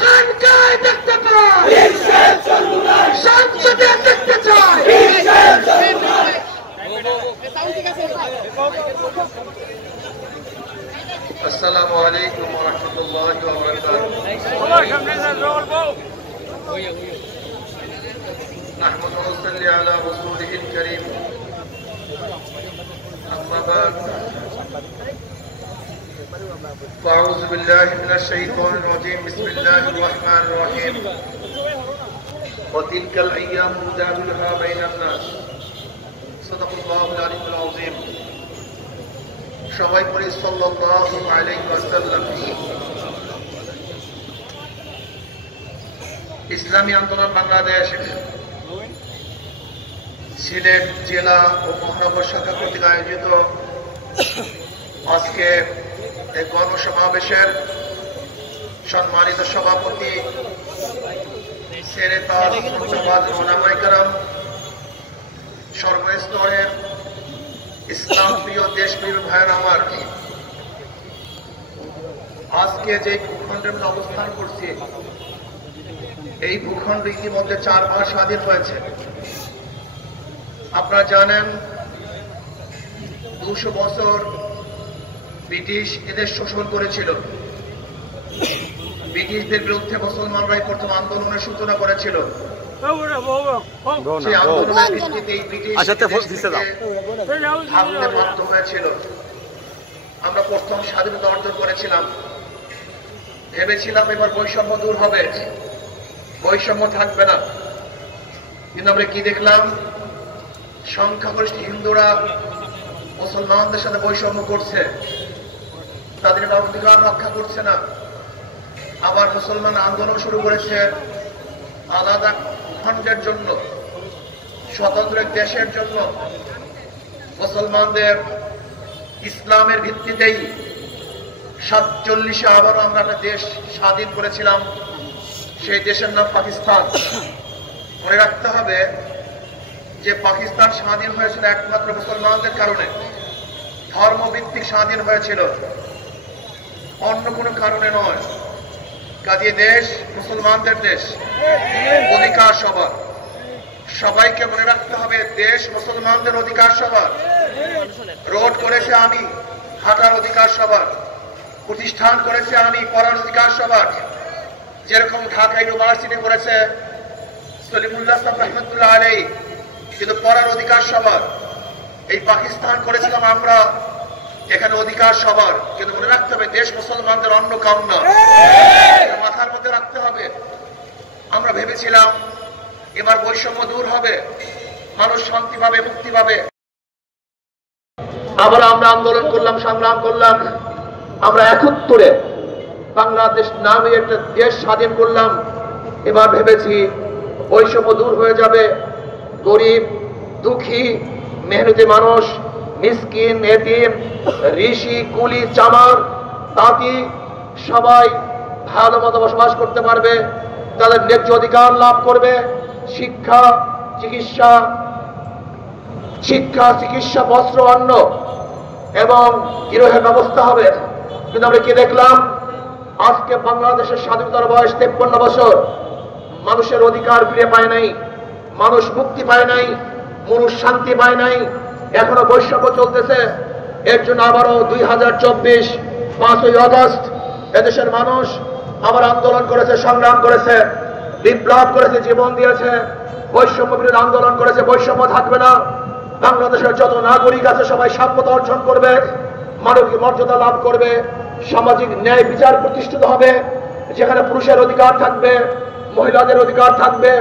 খানকায় দেখতে পাই, সংসদে দেখতে চাই। আসসালামু আলাইকুম ওয়া রাহমাতুল্লাহি ওয়া বারাকাতুহু। نحمد ونصلي على رسوله الكريم. أما بعد فأعوذ بالله من الشيطان الرجيم. بسم الله الرحمن الرحيم. وتلك الأيام نداولها بين الناس. صدق الله العلي العظيم. সবাই পড়ি সাল্লাল্লাহু আলাইহি ওয়াসাল্লাম। ইসলামী আন্দোলন বাংলাদেশ সিলেট জেলা ও মহানগর শাখা কর্তৃক আয়োজিত আজকে এই গণসমাবেশের সম্মানিত সভাপতি সর্বস্তরের ইসলাম প্রিয় দেশপ্রিয় ভাইয়ের আমার, আজকে যে ভূখণ্ডের অবস্থান করছি এই ভূখণ্ড ইতিমধ্যে 4 মাস স্বাধীন হয়েছে। আপনারা জানেন 200 বছর ব্রিটিশ এদের শোষণ করেছিল। ব্রিটিশদের বিরুদ্ধে মুসলমানরাই প্রথম আন্দোলনের সূচনা করেছিল। সেই আন্দোলনের ভিত্তিতেই ব্রিটিশ ভাবতে বাধ্য হয়েছিল। আমরা প্রথম স্বাধীনতা অর্জন করেছিলাম, ভেবেছিলাম এবার বৈষম্য দূর হবে, বৈষম্য থাকবে না। কিন্তু আমরা কি দেখলাম? সংখ্যাগরিষ্ঠ হিন্দুরা মুসলমানদের সাথে বৈষম্য করছে, তাদের অধিকার রক্ষা করছে না। আবার মুসলমান আন্দোলন শুরু করেছে আলাদা খণ্ডের জন্য, স্বতন্ত্র দেশের জন্য। মুসলমানদের ইসলামের ভিত্তিতেই 47-এ আবারও আমরা একটা দেশ স্বাধীন করেছিলাম। সেই দেশের নাম পাকিস্তান। মনে রাখতে হবে যে পাকিস্তান স্বাধীন হয়েছিল একমাত্র মুসলমানদের কারণে, ধর্মভিত্তিক স্বাধীন হয়েছিল, অন্য কোনো কারণে নয়। কাজে দেশ মুসলমানদের দেশ, অধিকার সবার। সবাইকে মনে রাখতে হবে দেশ মুসলমানদের অধিকার সবার। রোড করেছে আমি, হাঁটার অধিকার সবার। প্রতিষ্ঠান করেছে আমি, পড়ার অধিকার সবার। যেরকম ঢাকা ইউনিভার্সিটি করেছে সলিমুল্লাহ সাহেব রহমতুল্লাহ আলাইহি, কিন্তু পড়ার অধিকার সবার। এই পাকিস্তান করেছিলাম আমরা, এখানে অধিকার সবার। কিন্তু মনে রাখতে হবে দেশ মুসলমানদের, অন্য কাম না। মাথার মধ্যে রাখতে হবে। আমরা ভেবেছিলাম এবার বৈষম্য দূর হবে, মানুষ শান্তি পাবে, মুক্তি পাবে। আবার আমরা আন্দোলন করলাম, সংগ্রাম করলাম। আমরা 71-এ বাংলাদেশ নামে একটা দেশ স্বাধীন করলাম। এবার ভেবেছি বৈষম্য দূর হয়ে যাবে, গরিব, দুঃখী, মেহনতি মানুষ, মিসকিন, এতিম, ঋষি, কুলি, চামার, তাঁতি সবাই ভালো মতো বসবাস করতে পারবে, তাদের ন্যায্য অধিকার লাভ করবে। শিক্ষা, চিকিৎসা, বস্ত্র, অন্ন এবং গৃহের ব্যবস্থা হবে। কিন্তু আমরা কি দেখলাম? আজকে বাংলাদেশের স্বাধীনতার বয়স 53 বছর, মানুষের অধিকার ফিরে পায় নাই, মানুষ মুক্তি পায় নাই, মানুষ শান্তি পায় নাই, এখনো বৈষম্য চলতেছে। এর জন্য আবারও 2024 5ই আগস্ট এদেশের মানুষ আবার আন্দোলন করেছে, সংগ্রাম করেছে, বিপ্লব করেছে, জীবন দিয়েছে, বৈষম্য বিরোধী আন্দোলন করেছে। বৈষম্য থাকবে না। বাংলাদেশের যত নাগরিক আছে সবাই সাম্যতা অর্জন করবে, মানবিক মর্যাদা লাভ করবে, সামাজিক ন্যায় বিচার প্রতিষ্ঠিত হবে। যেখানে পুরুষের অধিকার থাকবে, মহিলাদের অধিকার থাকবে,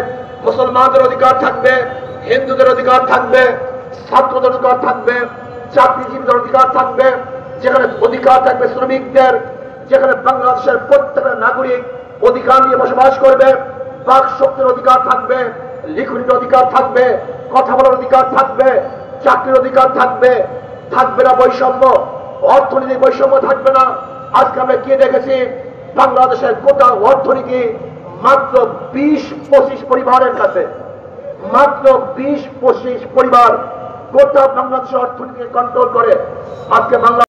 মুসলমানদের অধিকার থাকবে, হিন্দুদের অধিকার থাকবে, ছাত্রদের অধিকার থাকবে, চাকরিজীবীদের অধিকার থাকবে। যেখানে অধিকার থাকবে শ্রমিকদের, যেখানে বাংলাদেশের প্রত্যেকটা নাগরিক অধিকার নিয়ে বসবাস করবে, বাক শক্তির অধিকার থাকবে, লিখনের অধিকার থাকবে, কথা বলার অধিকার থাকবে, চাকরির অধিকার থাকবে। থাকবে না বৈষম্য, অর্থনৈতিক বৈষম্য থাকবে না। আজকে আমরা কি দেখেছি? বাংলাদেশের গোটা অর্থনীতি মাত্র 20-25 পরিবারের কাছে, মাত্র 20-25 পরিবার গোটা বাংলাদেশের অর্থনীতিকে কন্ট্রোল করে। আজকে বাংলা